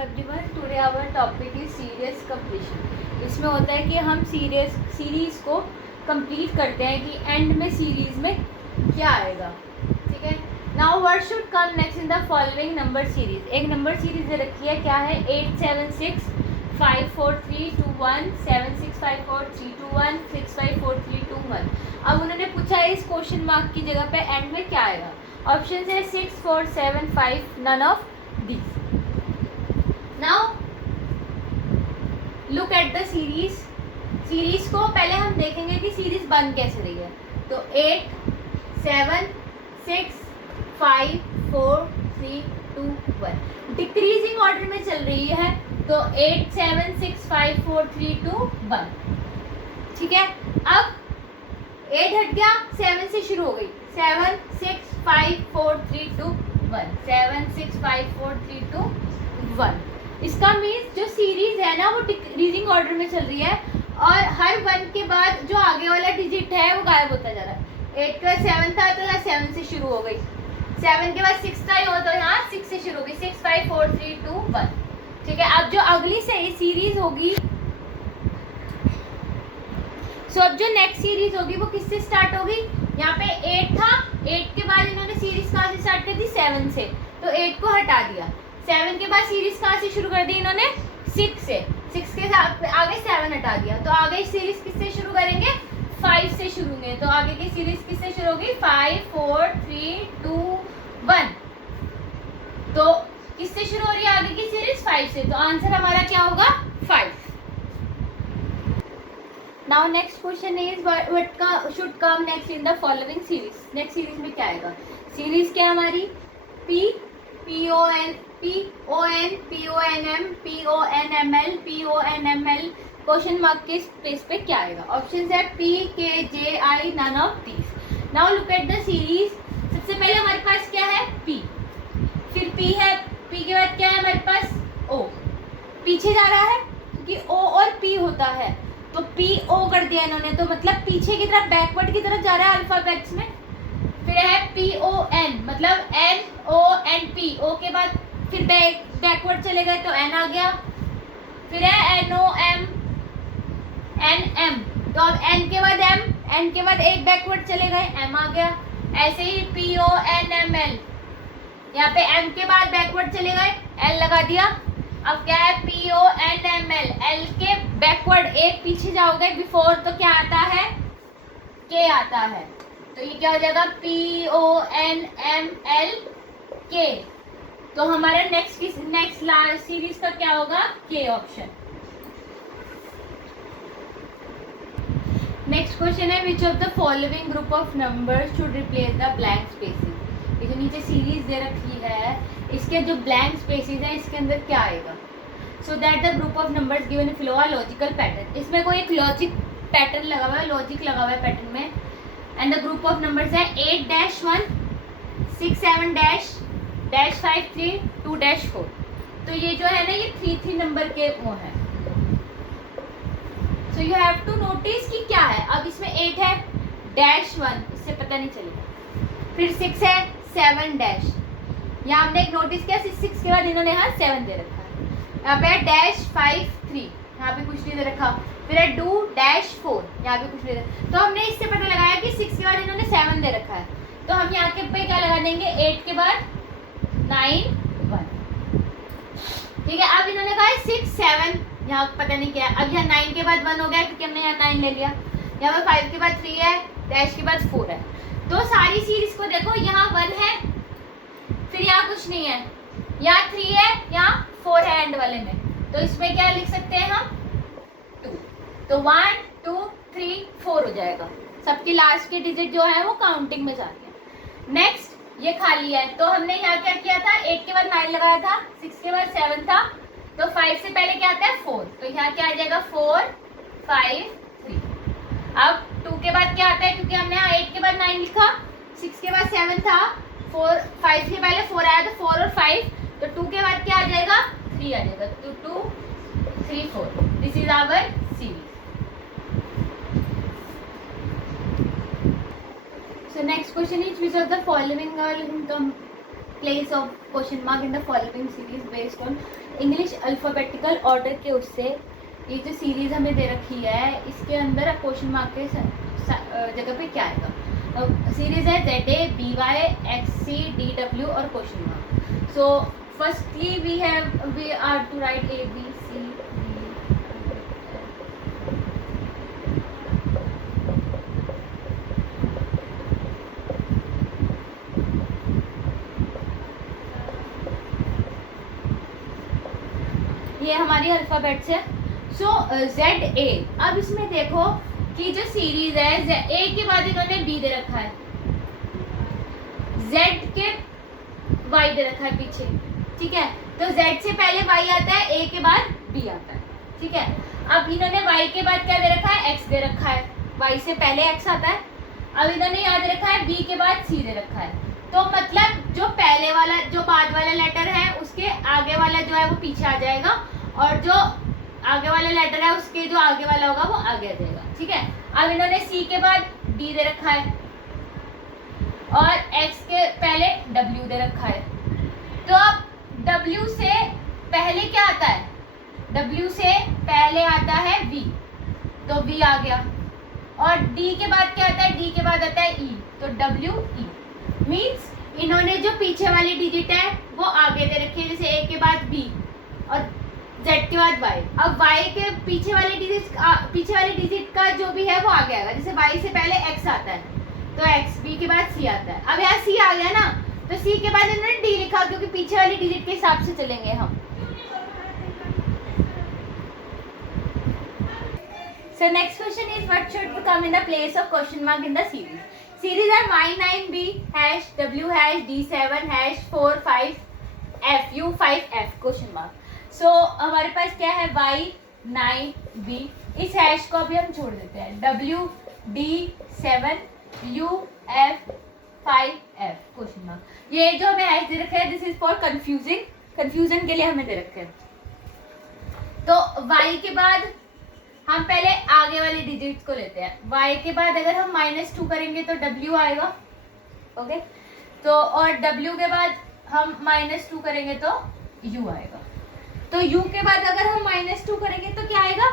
Everyone, today our topic is series completion. इसमें होता है कि हम सीरीज को कंप्लीट करते हैं कि एंड में सीरीज में क्या आएगा। ठीक है, now what should come next in the following number series. एक नंबर सीरीज दे रखी है, क्या है 8 7 6 5 4 3 2 1 7 6 5 4 3 2 1 6 5 4 3 2 1। अब उन्होंने पूछा है इस क्वेश्चन मार्क की जगह पे एंड में क्या आएगा। ऑप्शन है 6 4 7 5, none of these. Now look at the series. Series को पहले हम देखेंगे कि सीरीज बन कैसे रही है। तो 8 7 6 5 4 3 2 1 डिक्रीजिंग ऑर्डर में चल रही है। तो 8 7 6 5 4 3 2 1। ठीक है, अब 8 हट गया, 7 से शुरू हो गई। 7 6 5 4 3 2 1 7 6 5 4 3 2 1। इसका मीन्स जो सीरीज है ना वो डिक्रीजिंग ऑर्डर में चल रही है और हर 1 के बाद जो आगे वाला डिजिट है वो गायब होता जा रहा है। 8 के बाद 7 था तो यहाँ 7 से शुरू हो गई। 7 के बाद 6 था तो यहाँ 6 से शुरू हो गई। 6 5 4 3 2 1। ठीक है, अब जो अगली से सीरीज होगी, सो अब जो नेक्स्ट सीरीज होगी वो किससे स्टार्ट होगी। यहाँ पे 8 था, 8 के बाद इन्होंने सीरीज कहाँ से स्टार्ट कर दी, 7 से। तो 8 को हटा दिया। 7 के बाद सीरीज कहाँ से शुरू कर दी इन्होंने, 6 से। 6 के साथ आगे 7 हटा दिया। तो आगे सीरीज किससे शुरू करेंगे, 5 से शुरू होंगे। तो आगे की सीरीज किससे शुरू होगी, 5 4 3 2 1। तो किससे शुरू हो रही है आगे की सीरीज, 5 से। तो आंसर हमारा क्या होगा, 5। Now next question is what should come next in the following series. Next series में क्या आएगा। सीरीज क्या हमारी, P P O N P O N P O N M P O N M L P O N M L। Question mark के space पे क्या आएगा। Option है P K J I, none of these. Now look at the series. सबसे पहले हमारे पास क्या है, P, फिर P है, P के बाद क्या है हमारे पास, O। पीछे जा रहा है क्योंकि O और P होता है, तो P O कर दिया इन्होंने, तो मतलब पीछे की तरफ, बैकवर्ड की तरफ जा रहा है अल्फाबेट्स में। फिर है P O N, मतलब N O N P। O के बाद फिर बैकवर्ड चले गए तो N आ गया। फिर है N O M N M, तो अब N के बाद M, N के बाद एक बैकवर्ड चले गए, M आ गया। ऐसे ही P O N M L, यहाँ पे M के बाद बैकवर्ड चले गए, L लगा दिया। अब क्या है, P O N M L, L के बैकवर्ड एक पीछे जाओगे बिफोर, तो क्या आता है, K आता है। तो ये क्या हो जाएगा, P O N M L K। तो हमारा नेक्स्ट लास्ट सीरीज का क्या होगा, K ऑप्शन। नेक्स्ट क्वेश्चन है विच of the following group of numbers should replace the blank spaces. ये जो नीचे सीरीज दे रखी है, इसके जो ब्लैंक स्पेसेस हैं इसके अंदर क्या आएगा। So that the group of numbers given follow a logical pattern. इसमें कोई एक लॉजिक पैटर्न लगा हुआ है, लॉजिक लगा हुआ है पैटर्न में। And the group of numbers है 8-1 6 7 -5 3 2-4। तो ये जो है ना ये 3 नंबर के वो है। So you have to notice कि क्या है। अब इसमें 8 है -1, इससे पता नहीं चलेगा। फिर 6 है 7-। यहाँ हमने एक नोटिस किया, 6 के बाद इन्होंने यहाँ 7 दे रखा है। यहाँ पे -5 3, यहाँ पे कुछ नहीं दे रखा। फिर है 2-4, यहाँ पे कुछ नहीं दे रखा। तो हमने इससे पता लगाया कि 6 के बाद इन्होंने 7 दे रखा है। तो हम यहाँ के पे क्या लगा देंगे, 8 के बाद 9 1। ठीक है, अब इन्होंने कहा 6 7, यहाँ पता नहीं क्या है। अब यहाँ 9 के बाद 1 हो गया क्योंकि हमने यहाँ 9 ले लिया। यहाँ पे 5 के बाद 3 है, डैश के बाद 4 है। तो सारी सीरीज को देखो, यहाँ 1 है, फिर यहाँ कुछ नहीं है, यहाँ 3 है, यहाँ 4 है एंड वाले में। तो इसमें क्या लिख सकते हैं हम, 2। तो 1 2 3 4 हो जाएगा। सबकी लास्ट के डिजिट जो है वो काउंटिंग में जाती है। नेक्स्ट ये खाली है, तो हमने यहाँ क्या किया था, 8 के बाद 9 लगाया था, 6 के बाद 7 था, तो 5 से पहले क्या आता है 4। तो यहाँ क्या आ जाएगा, 4 5 3। अब 2 के बाद क्या आता है, क्योंकि हमने यहाँ 8 के बाद 9 लिखा, 6 के बाद 7 था, 5 के पहले 4 आया, तो 4 और 5। तो 2 के बाद क्या आ जाएगा, 3 आ जाएगा। तो 2 3 4, this is our series. So next question is which of the following place of question mark in the following series based on English alphabetical order के उससे ये जो सीरीज हमें दे रखी है इसके अंदर क्वेश्चन मार्क के जगह पे क्या आएगा। सीरीज है ZA BY XC DW और question mark. So firstly we are to write ABC। ये हमारी अल्फाबेट्स है। सो ZA, अब इसमें देखो कि जो सीरीज है A के बाद इन्होंने B दे रखा है, Z के Y दे रखा है पीछे, ठीक है। तो Z से पहले Y आता है, A के बाद B आता है, ठीक है। अब इन्होंने Y के बाद क्या दे रखा है, X दे रखा है, Y से पहले X आता है। अब इन्होंने यहाँ दे रखा है B के बाद C दे रखा है। तो मतलब जो पहले वाला जो बाद वाला लेटर है उसके आगे वाला जो है वो पीछे आ जाएगा, और जो आगे वाला लेटर है उसके जो आगे वाला होगा वो आगे आ जाएगा, ठीक है। अब इन्होंने C के बाद D दे रखा है और X के पहले W दे रखा है। तो अब W से पहले क्या आता है, W से पहले आता है V, तो V आ गया। और D के बाद क्या आता है, D के बाद आता है E, तो WE। मीन्स इन्होंने जो पीछे वाली डिजिट है वो आगे दे रखी है, जैसे A के बाद B और Z के बाद Y। अब Y के पीछे वाली डिजिट का जो भी है वो आगे आएगा, जैसे Y से पहले X आता है तो X, B के बाद C आता है। अब यहाँ C आ गया ना, तो C के बाद इन्होंने D लिखा क्योंकि पीछे वाली डिजिट के हिसाब से चलेंगे हम। So next question is what should come in the place of question mark in the series? Series are Y9B hash W hash D7 hash 4 5 F U 5 F question mark. So हमारे पास क्या है Y9B, इस hash को अभी हम छोड़ देते हैं, W D7 U F 5 F question mark. ये जो हमें हैश दे रखे हैं दिस इज फॉर कंफ्यूजन के लिए हमें दे रखे हैं। तो Y के बाद हम पहले आगे वाली डिजिट्स को लेते हैं। Y के बाद अगर हम -2 करेंगे तो W आएगा, ओके। तो और W के बाद हम -2 करेंगे तो U आएगा। तो U के बाद अगर हम -2 करेंगे तो क्या आएगा,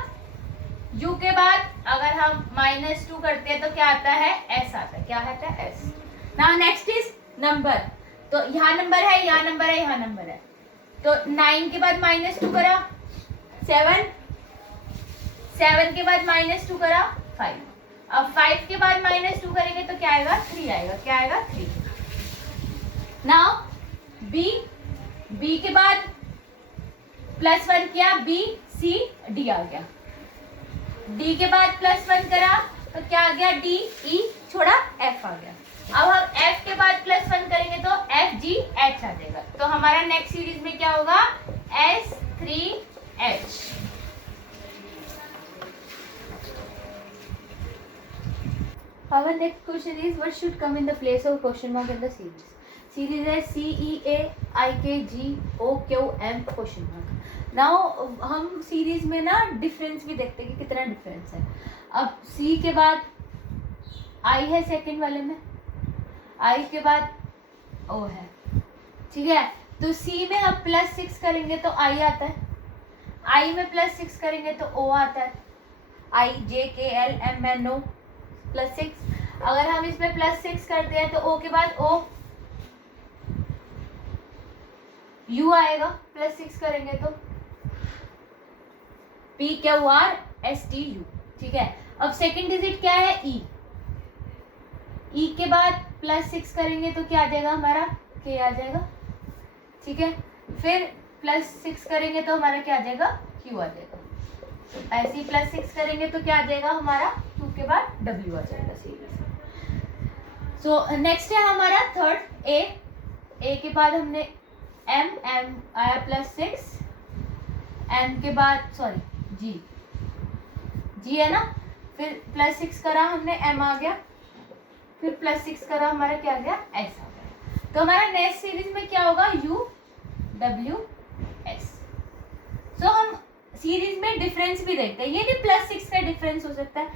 U के बाद अगर हम -2 करते हैं तो क्या आता है, S आता है। क्या आता है, S। Now next is number. तो यहाँ नंबर है, यहाँ नंबर है, यहाँ नंबर है। तो 9 के बाद -2 करा 7 के बाद -2 करा 5। अब 5 के बाद -2 करेंगे तो क्या आएगा, 3 आएगा। क्या आएगा, 3। नाउ B के बाद +1 किया, B C D आ गया। D के बाद +1 करा तो क्या आ गया, D E छोड़ा F आ गया। अब हम F के बाद +1 करेंगे तो F G H आ जाएगा। तो हमारा नेक्स्ट सीरीज में क्या होगा, S3H। Our next question is what should come in the place of question mark in the series? Series है CEAIKGOQM question mark. Now हम सीरीज में ना डिफरेंस भी देखते हैं कि कितना डिफरेंस है। अब C के बाद I है सेकंड वाले में, I के बाद O है, ठीक है। तो C में हम +6 करेंगे तो I आता है, I में +6 करेंगे तो O आता है, I J K L M N O +6। अगर हम इसमें +6 करते हैं तो O के बाद O U आएगा, +6 करेंगे तो P Q R S T U, ठीक है। अब सेकंड डिजिट क्या है, E। E के बाद +6 करेंगे तो क्या आ जाएगा हमारा, K आ जाएगा, ठीक है। फिर +6 करेंगे तो हमारा क्या आ जाएगा, Q आ जाएगा। ऐसे ही +6 करेंगे तो क्या आ जाएगा हमारा, Q के बाद W आ जाएगा सीरीज। सो नेक्स्ट है हमारा थर्ड A के बाद हमने M आया +6, M के बाद G है ना, फिर +6 करा हमने, M आ गया, फिर +6 करा हमारा क्या आ गया, S आ गया। तो हमारा नेक्स्ट सीरीज में क्या होगा, U W S। सो हम सीरीज में डिफरेंस भी देखते हैं, ये नहीं +6 का डिफरेंस हो सकता है,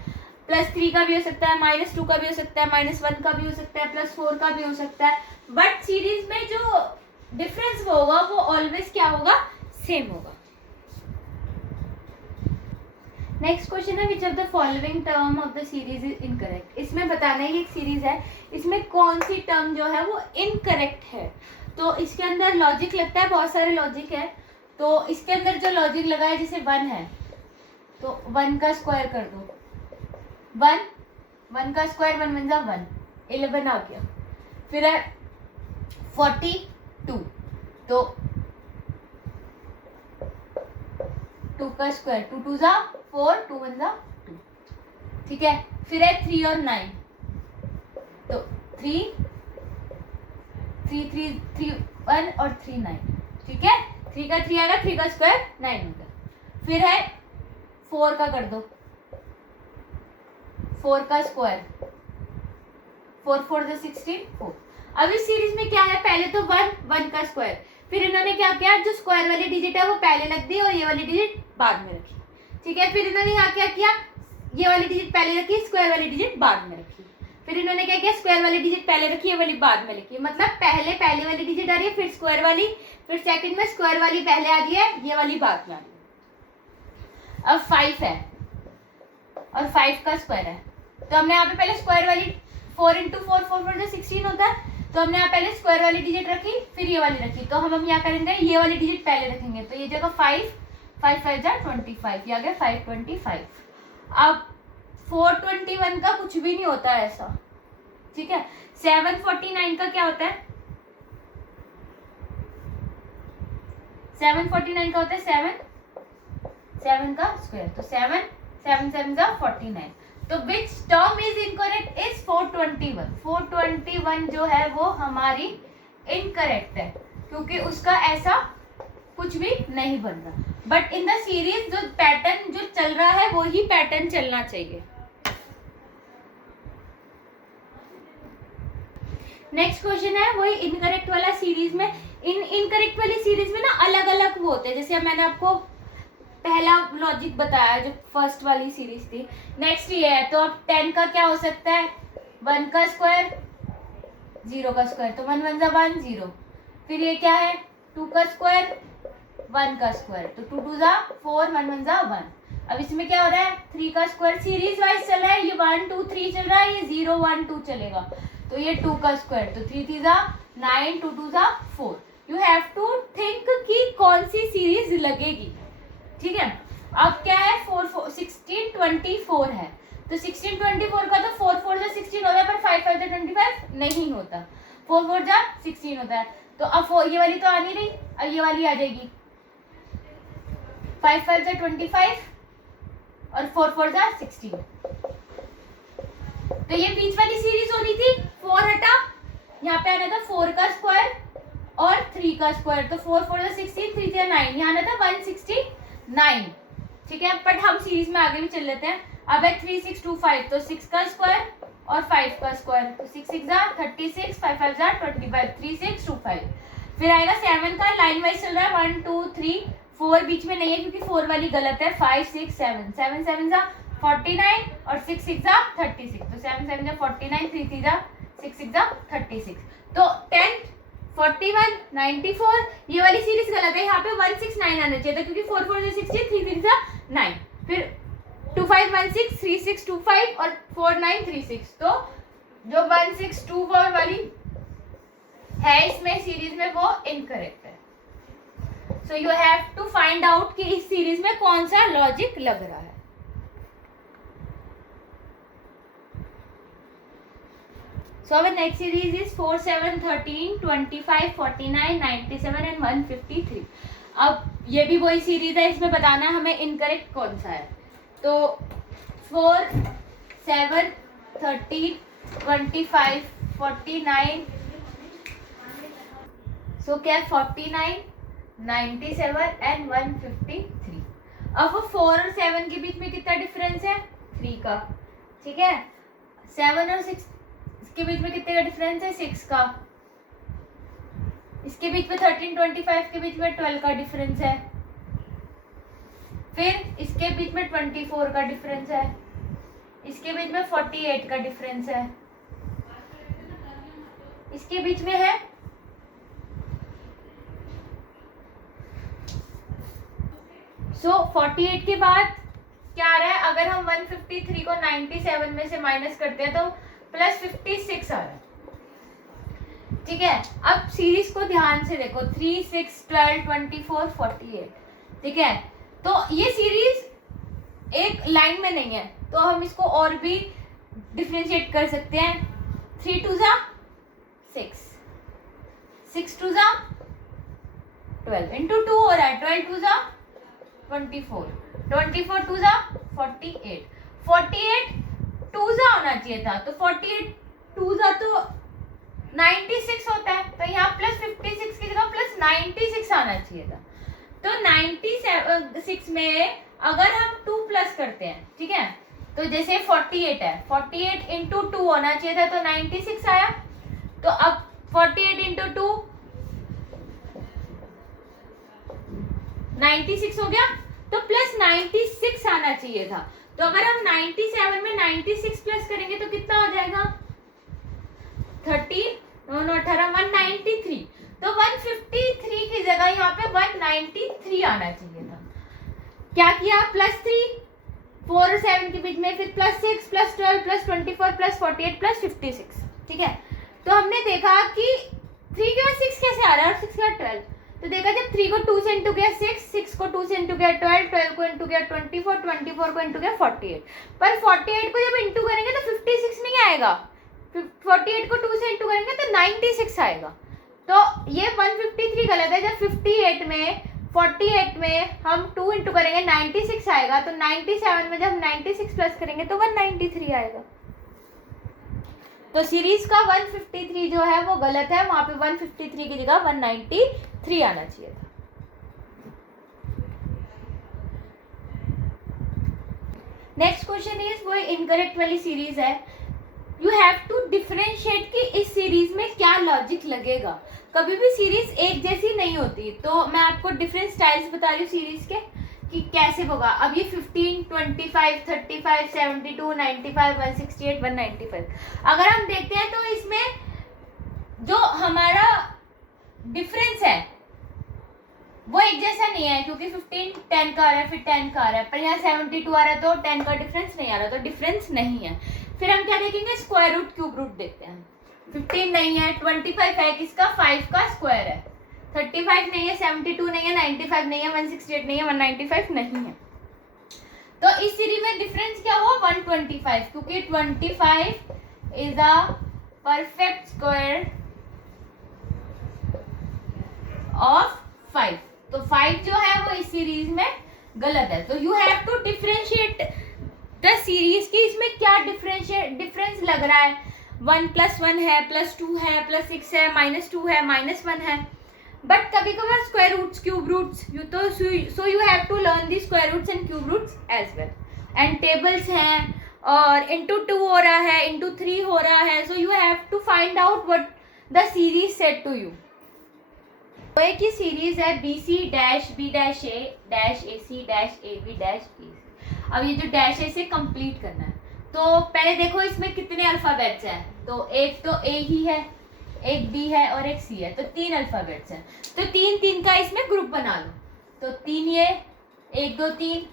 +3 का भी हो सकता है, -2 का भी हो सकता है, -1 का भी हो सकता है, +4 का भी हो सकता है, बट सीरीज में जो डिफरेंस वो होगा वो ऑलवेज क्या होगा, सेम होगा। नेक्स्ट क्वेश्चन है विच of the following term of the series is incorrect. इसमें बताना है कि एक सीरीज है, इसमें कौन सी टर्म जो है वो इनकरेक्ट है। तो इसके अंदर लॉजिक लगता है, बहुत सारे लॉजिक है। तो इसके अंदर जो लॉजिक लगा है, जैसे 1 है तो 1 का स्क्वायर कर दो, 1 का स्क्वायर 1 1 जा 1, 11 आ गया। फिर है 42 तो 2 का स्क्वायर 2 2 जा 4, 2 1 जा 2, ठीक है। फिर है 3 और 9 तो 3 3 3 1 और 3 9, ठीक है। 3 का 3 आएगा, 3 का स्क्वायर 9 होगा। फिर है 4 का कर दो, 4 का स्क्वायर 4 4 जा 16 4। अब इस सीरीज में क्या है, पहले तो 1 का स्क्वायर, फिर इन्होंने क्या किया, जो स्क्वायर वाली डिजिट है वो पहले रख दी और ये वाली डिजिट बाद में रखी, ठीक है। फिर इन्होंने यहाँ क्या किया, ये वाली डिजिट पहले रखी, स्क्वायर वाली डिजिट बाद में रखी। फिर इन्होंने क्या किया, स्क्वायर वाली डिजिट पहले रखी, ये वाली बाद में रखी। मतलब पहले वाली डिजिट आ रही है, फिर स्क्वायर वाली, फिर सेकंड में स्क्वायर वाली पहले आ रही है, ये वाली बाद में आ रही है। अब 5 है और 5 का स्क्वायर है, तो हमने यहाँ पे पहले स्क्वायर वाली 4 × 4 4 4 16 होता है, तो हमने यहाँ पहले स्क्वायर वाली डिजिट रखी, फिर ये वाली रखी। तो हम यहाँ करेंगे, ये वाली डिजिट पहले रखेंगे, तो ये जगह 5 5 5 जा 25, ये आ गया 525। अब 421 का कुछ भी नहीं होता है ऐसा, ठीक है। 749 का क्या होता है, 749 का होता है 7 का स्क्वायर, तो 7 7 7 जा 49। तो which term is incorrect is 421। 421 जो है वो हमारी इनकरेक्ट है, क्योंकि उसका ऐसा कुछ भी नहीं बन रहा। बट इन द सीरीज जो पैटर्न जो चल रहा है वो ही पैटर्न चलना चाहिए। नेक्स्ट क्वेश्चन है वही इनकरेक्ट वाला सीरीज में। इनकरेक्ट वाली सीरीज में ना अलग अलग वो होते हैं, जैसे मैंने आपको पहला लॉजिक बताया जो फर्स्ट वाली सीरीज थी। नेक्स्ट ये है, तो अब 10 का क्या हो सकता है, 1 का स्क्वायर 0 का स्क्वायर, तो 1 1 जा 1 0। फिर ये क्या है, 2 का स्क्वायर 1 का स्क्वायर, तो 2 2 जा 4 1 1 जा 1। अब इसमें क्या हो रहा है, 3 का स्क्वायर सीरीज वाइज चल रहा है, ये 1 2 3 चल रहा है, ये 0 1 2 चलेगा, तो ये 2 का स्क्वायर, तो 3 3 जा 9 2 2 जा 4। यू हैव टू थिंक कि कौन सी सीरीज लगेगी, ठीक है। अब क्या है, 4 4 16 24 है, तो 16 24 का तो 4 4 जा 16 होता है, पर 5 5 जा 25 नहीं होता, 4 4 जा 16 होता है। तो अब ये वाली तो आ नहीं रही, अब ये वाली आ जाएगी, 5 5 जा 25 और 4 4 जा 16। तो ये बीच वाली सीरीज होनी थी, 4 हटा, यहाँ पे आना था 4 का स्क्वायर और 3 का स्क्वायर, तो 4 4 जा 16 3 3 9, यहाँ आना था 169, ठीक है। बट हम सीरीज में आगे भी चल लेते हैं। अब है 3 6 2 5, तो 6 का स्क्वायर और 5 का स्क्वायर, तो 6 6 जा 36 5 5 जा 25 3 6 2 5। फिर आएगा 7 का, लाइन वाइज चल रहा है 1 2 3 4 बीच में नहीं है क्योंकि 4 वाली गलत है, 5 6 7 7 7 जा 49 और 6 6 जा 36, तो 7 7 जा 49 3 3 जा 6 6 जा 36। तो 10 41 94, ये वाली सीरीज गलत है, यहाँ पे 169 आना चाहिए था क्योंकि 4 4 जा 16 3 3 जा 9, फिर 2 5 1 6 3 6 2 5 और 4 9 3 6, तो जो 1 6 2 4 वाली है इसमें सीरीज में वो इनकरेक्ट है। So you have to find out कि इस सीरीज में कौन सा लॉजिक लग रहा है। So our next series is 4 7 13 25 49 97 and 153। अब ये भी वही सीरीज है, इसमें बताना है हमें इनकरेक्ट कौन सा है। तो 4 7 13 25 49, सो क्या है 49 97 and 153। अब 4 और 7 के बीच में कितना डिफरेंस है, 3 का, ठीक है। 7 और 6 इसके बीच में कितने का डिफरेंस है, 6 का। इसके बीच में 13 25 के बीच में 12 का डिफरेंस है। फिर इसके बीच में 24 का डिफरेंस है। इसके बीच में 48 का डिफरेंस है, इसके बीच में है सो 48 के बाद क्या आ रहा है, अगर हम 153 को 97 में से माइनस करते हैं तो प्लस 56 आ रहा है। ठीक है, अब सीरीज को ध्यान से देखो, 3, 6, 12, 24, 48। ठीक है, तो ये सीरीज एक लाइन में नहीं है, तो हम इसको और भी डिफरेंशिएट कर सकते हैं। 3 2 जा 6, 6 2 जा 12 इंटू 2 हो रहा है, 12 2 जा 24, 24 2 जा 48, 48 2 जा होना चाहिए था, तो 48 2 जा तो 96 होता है, तो यहाँ प्लस 56 की जगह प्लस 96 आना चाहिए था। तो 96 में अगर हम 2 प्लस करते हैं, ठीक है, तो जैसे 48 है, 48 इंटू 2 होना चाहिए था, तो 96 आया। तो अब 48 इंटू 2 96 हो गया, तो प्लस 96 आना चाहिए था। तो अगर हम 97 में 96 प्लस करेंगे तो कितना हो जाएगा, 193। तो 153 की जगह यहाँ पे 193 आना चाहिए था। क्या किया, प्लस 3, 4 और 7 के बीच में, फिर plus 6 plus 12 plus 24 plus 48 plus 56। ठीक है, तो हमने देखा कि 3 के बाद 6 कैसे आ रहा है और 6 के बाद 12, तो देखा जब 3 को 2 से इंटू किया 6, 6 को 2 से इंटू किया 12, 12 को इंटू किया 24, 24 को इंटू किया 48। पर 48 को जब इंटू करेंगे तो 56 नहीं आएगा, 48 को 2 से इंटू करेंगे तो 96 आएगा। तो ये 153 गलत है। जब 48 में हम 2 इंटू करेंगे 96 आएगा, तो 97 में जब 96 प्लस करेंगे तो 193 आएगा। तो सीरीज का 153 जो है वो गलत है, वहां पे 153 की जगह 193 आना चाहिए था। नेक्स्ट क्वेश्चन इज, वो इनकरेक्ट वाली सीरीज है। यू हैव टू डिफरेंशिएट कि इस सीरीज में क्या लॉजिक लगेगा। कभी भी सीरीज एक जैसी नहीं होती, तो मैं आपको डिफरेंट स्टाइल्स बता रही हूँ सीरीज के कि कैसे होगा। अब ये 15, 25, 35, 72, 95, 168, 195 अगर हम देखते हैं तो इसमें जो हमारा डिफरेंस है वो एक जैसा नहीं है, क्योंकि 15 10 का आ रहा है, फिर 10 का आ रहा है, पर यहाँ 72 आ रहा है तो 10 का डिफरेंस नहीं आ रहा, तो डिफरेंस नहीं है। फिर हम क्या देखेंगे, स्क्वायर रूट क्यूब रूट देखते हैं। 15 नहीं है, 25 है, किसका 5 का स्क्वायर है, 35 नहीं है, 72 नहीं है, 95 नहीं है, 168 नहीं है, 195 नहीं है। तो इस सीरीज में डिफरेंस क्या हुआ, 125, क्योंकि 25 is a perfect square of 5। तो 5 जो है वो इस सीरीज में गलत है। तो you have to differentiate the series की इसमें क्या डिफरेंस लग रहा है। 1 + 1 है, +2 है, +6 है, -2 है, -1 है। बट कभी कभार square roots, cube roots, so you have to learn the square roots and cube roots as well. And tables हैं, और इंटू 2 हो रहा है, इंटू 3 हो रहा है, so you have to find out what the series said to you. तो एक ही सीरीज है BC dash B dash A dash AC dash AB dash B। अब ये जो डैश है इसे कंप्लीट करना है। तो पहले देखो इसमें कितने अल्फाबेट्स हैं, तो एक तो A ही है, एक B है और एक C है, तो 3 अल्फाबेट्स हैं। तो 3 का इसमें ग्रुप बना लो। तो 3 ये 1 2 3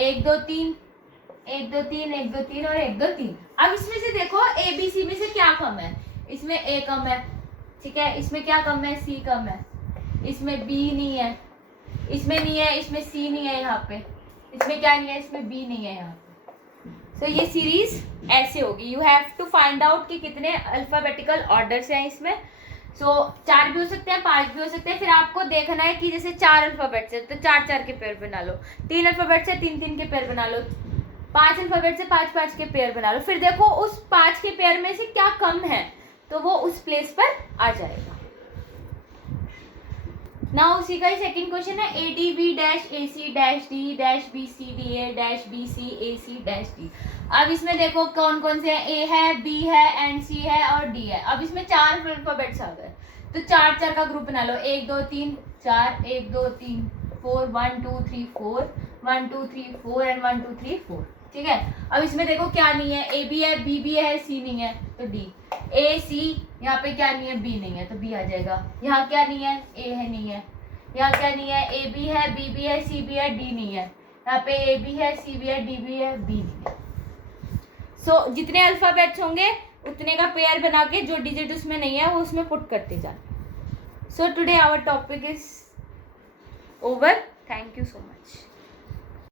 1 2 3 1 2 3 1 2 3 और 1 2 3। अब इसमें से देखो ABC में से क्या कम है, इसमें A कम है, ठीक है, इसमें क्या कम है, C कम है, इसमें B नहीं है, इसमें नहीं है, इसमें C नहीं है, यहाँ पे इसमें क्या नहीं है, इसमें B नहीं है यहाँ पे। तो ये सीरीज ऐसे होगी। You have to find out कि कितने अल्फाबेटिकल ऑर्डर्स हैं इसमें। सो 4 भी हो सकते हैं, 5 भी हो सकते हैं। फिर आपको देखना है कि जैसे 4 अल्फाबेट्स है तो 4 के पेयर बना लो, 3 अल्फाबेट्स है 3 के पेयर बना लो, 5 अल्फाबेट्स है 5 के पेयर बना लो। फिर देखो उस 5 के पेयर में से क्या कम है, तो वो उस प्लेस पर आ जाएगा। ना उसी का ही सेकंड क्वेश्चन है, ADB dash AC dash D dash BC DA dash BC AC dash D। अब इसमें देखो कौन कौन से हैं, A है, B है, and C है और D है। अब इसमें 4 अल्फाबेट्स आ गए, तो 4 का ग्रुप बना लो, 1 2 3 4 1 2 3 4 1 2 3 4 1 2 3 4 एंड 1 2 3 4। ठीक है। अब इसमें देखो क्या नहीं है, ए बी है, बी भी है, सी नहीं है तो डी, ए सी, यहाँ पे क्या नहीं है, बी नहीं है तो बी आ जाएगा। यहाँ क्या नहीं है, ए है नहीं है, यहाँ क्या नहीं है, ए बी है, बी भी है, सी भी है, डी नहीं है, यहाँ पे ए बी है, सी भी है, डी भी है, बी नहीं है। सो जितने अल्फाबेट्स होंगे उतने का पेयर बना के जो डिजिट उसमें नहीं है वो उसमें पुट करते जाना। So today our topic is over. Thank you so much.